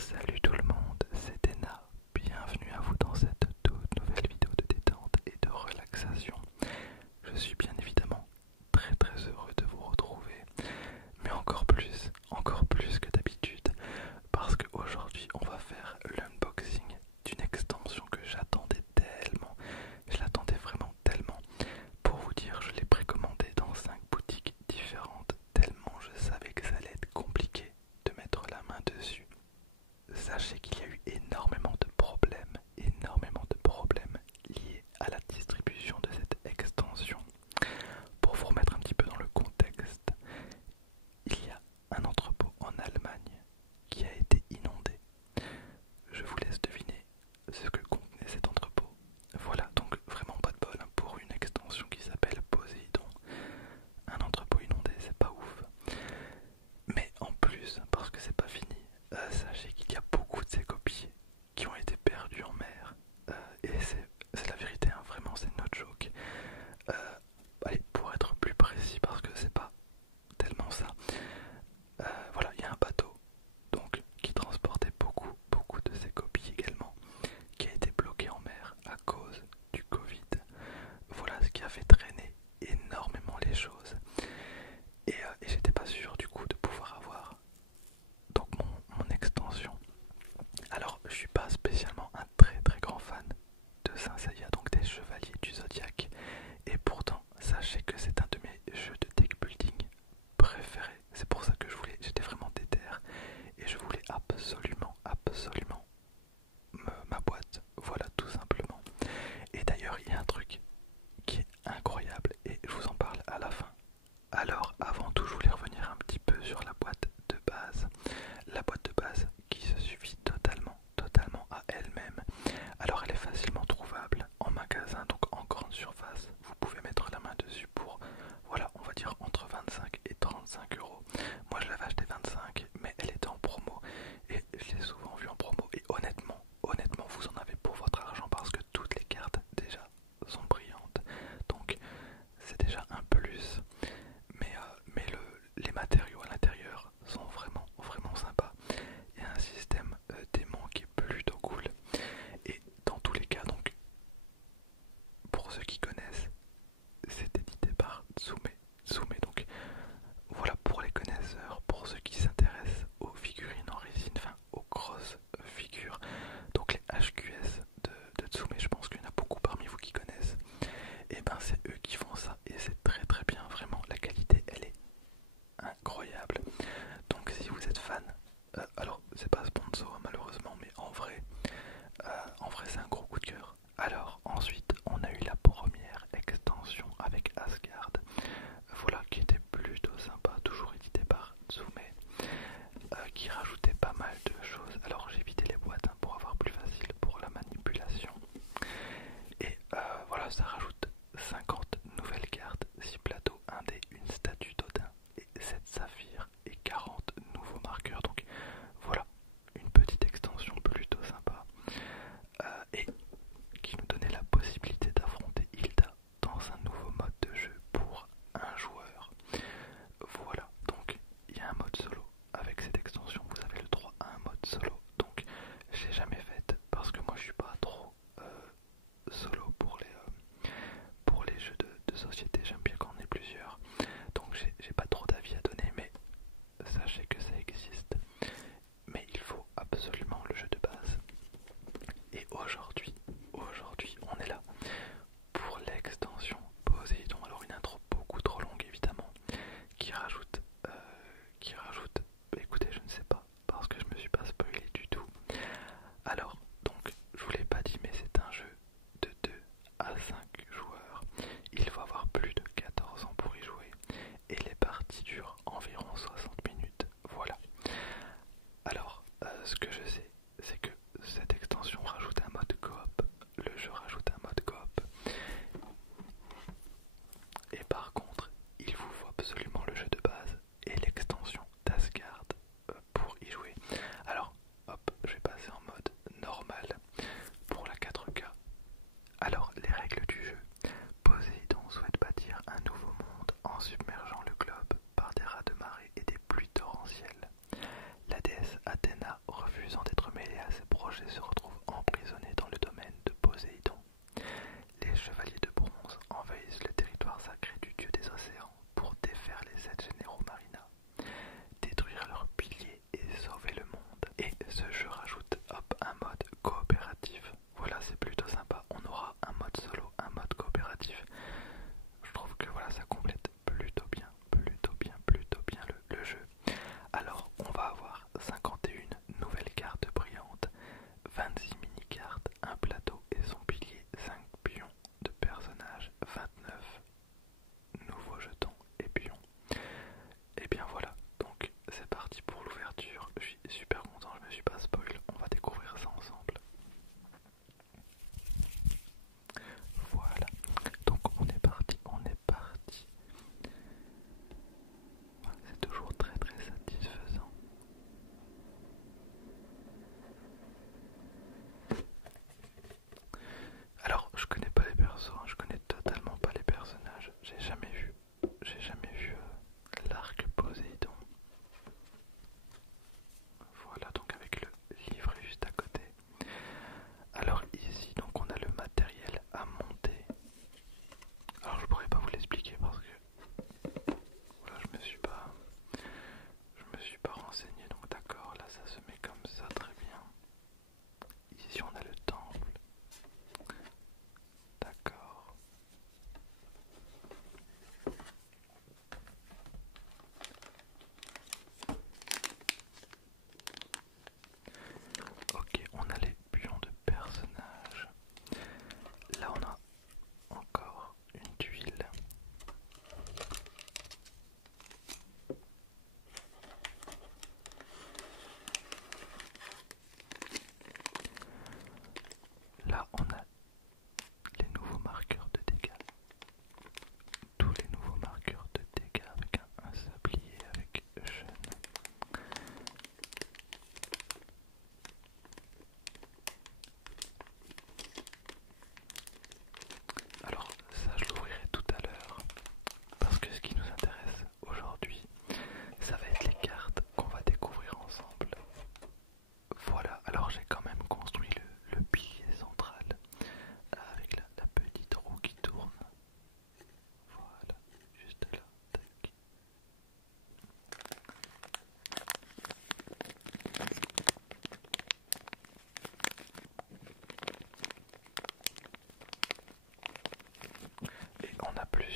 Salut tout le monde, c'est Ena. Bienvenue à vous dans cette toute nouvelle vidéo de détente et de relaxation. Je suis bien évidemment très heureux de vous retrouver, mais encore plus que d'habitude, parce qu'aujourd'hui on va faire l'unboxing d'une extension que j'attendais tellement. Je l'attendais vraiment tellement. Pour vous dire, je l'ai précommandée dans 5 boutiques différentes, tellement je savais que ça allait être compliqué de mettre la main dessus. Sachez qu'il y a eu énormément de problèmes liés à la distribution de cette extension. Pour vous remettre un petit peu dans le contexte, il y a un entrepôt en Allemagne qui a été inondé. Je vous laisse deviner ce que contenait cet entrepôt. Voilà, donc vraiment pas de bol pour une extension qui s'appelle Poséidon. Un entrepôt inondé, c'est pas ouf. Mais en plus, parce que c'est pas fini, sachez qu'il y a beaucoup de ces copies qui ont été perdues en mer. Et c'est la vérité, hein, vraiment, c'est no joke. Allez, pour être plus précis, parce que c'est pas tellement ça. Voilà, il y a un bateau donc qui transportait beaucoup de ces copies également, qui a été bloqué en mer à cause du Covid. Voilà ce qui a fait traîner énormément les choses. Et j'étais pas sûr du coup de pouvoir avoir donc mon extension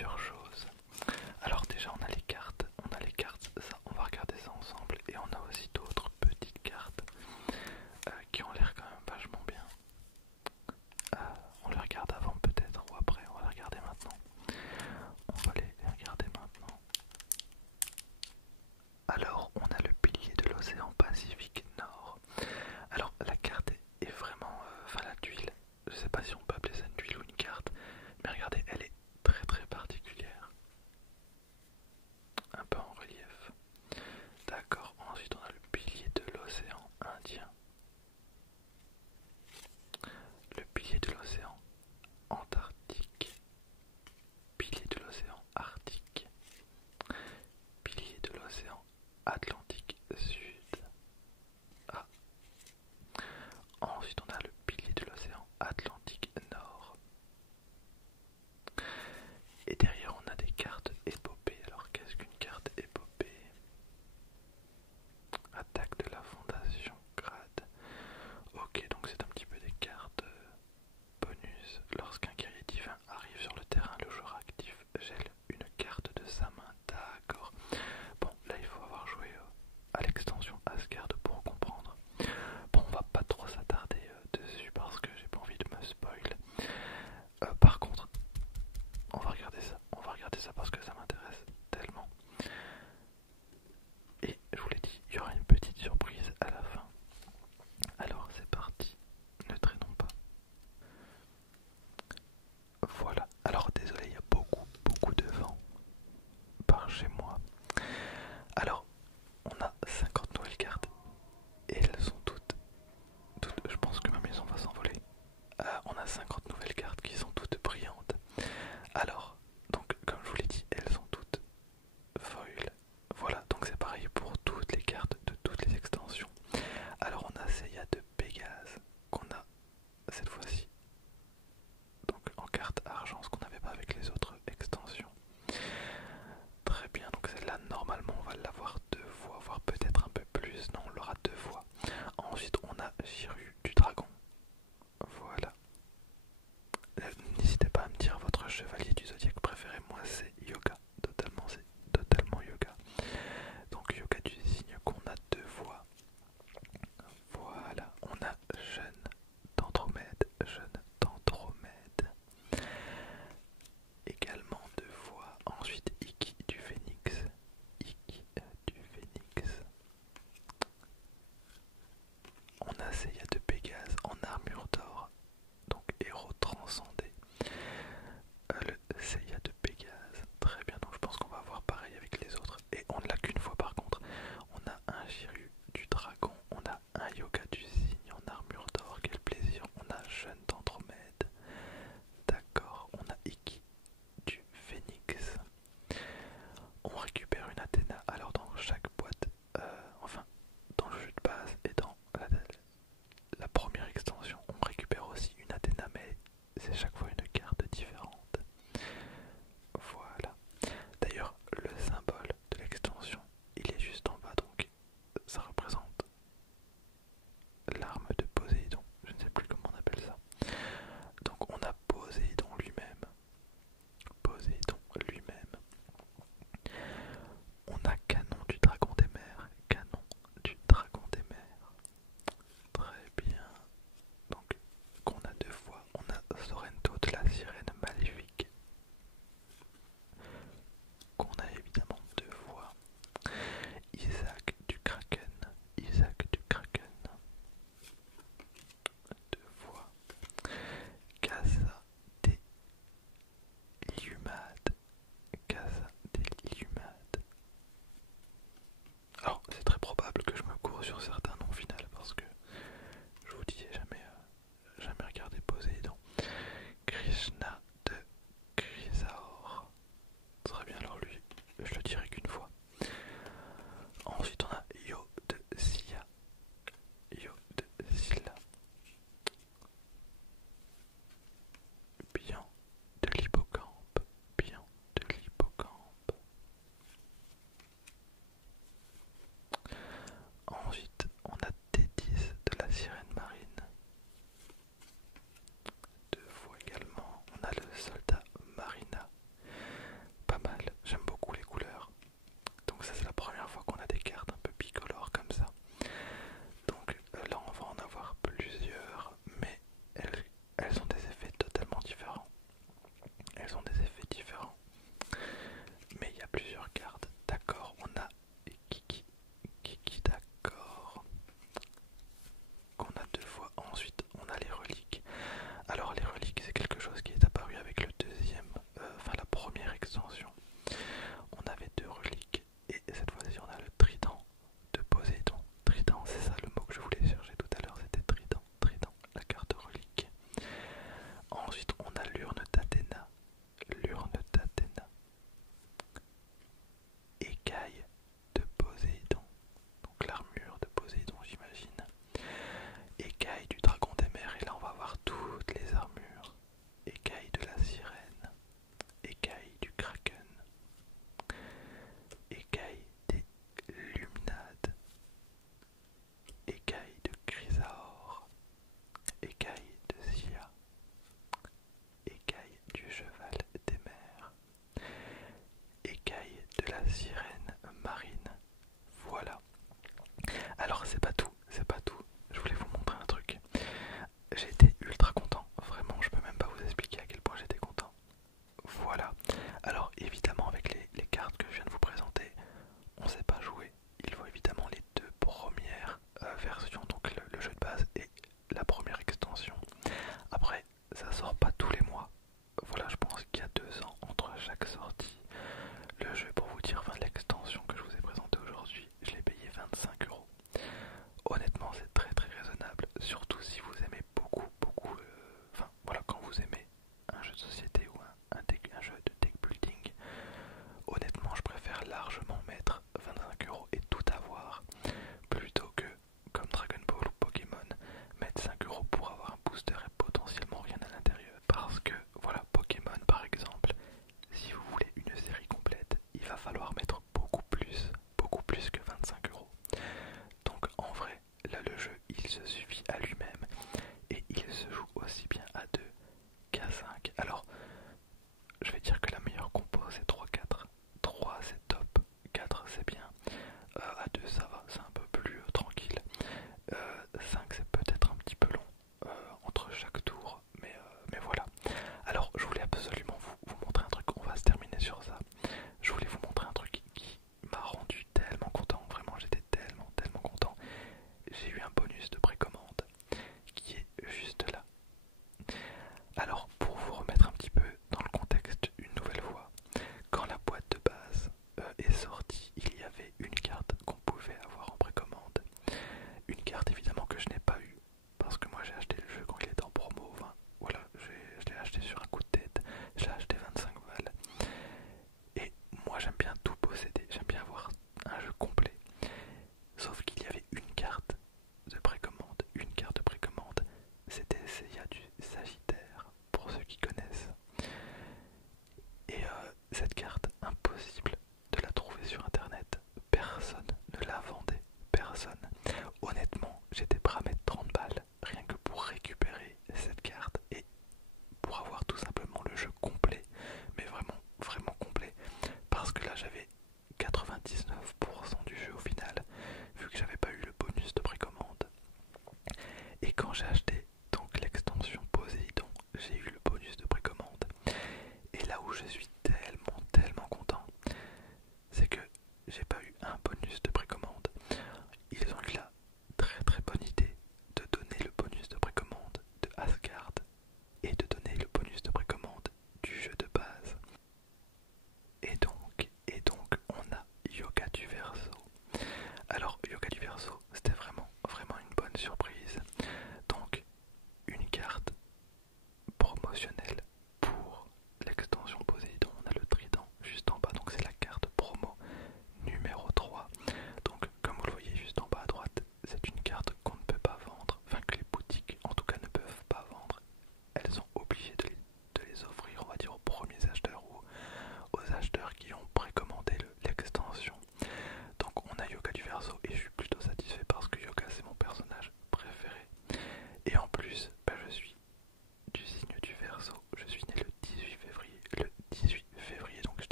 plusieurs jours.